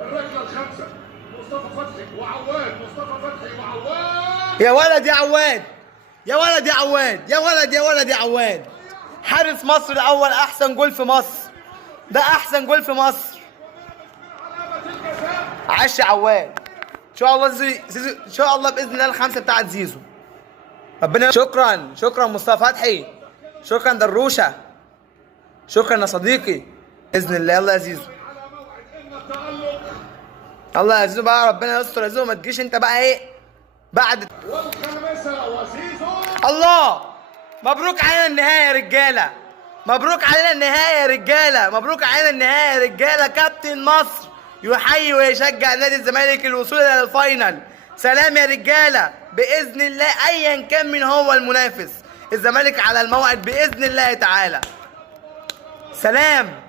الركله الخامسه مصطفى فتحي وعواد، مصطفى فتحي وعواد. يا ولد يا عواد، يا ولد يا عواد، يا ولد يا ولد يا عواد. حارس مصر الاول، احسن جول في مصر، ده احسن جول في مصر. عاش يا عواد. ان شاء الله زيزو، ان شاء الله باذن الله الخمسه بتاعت زيزو. ربنا. شكرا شكرا مصطفى فتحي، شكرا دروشه، شكرا يا صديقي. باذن الله. يلا يا زيزو، الله يا زيزو بقى، ربنا يستر يا زيزو، ما تجيش انت بقى ايه بعد. والخامسه وزيزو. الله، مبروك علينا النهايه يا رجاله، مبروك علينا النهايه يا رجاله، مبروك علينا النهايه يا رجاله. كابتن مصر يحيي ويشجع نادي الزمالك الوصول الى الفاينل. سلام يا رجاله، باذن الله ايا كان من هو المنافس، الزمالك على الموعد باذن الله تعالى. سلام.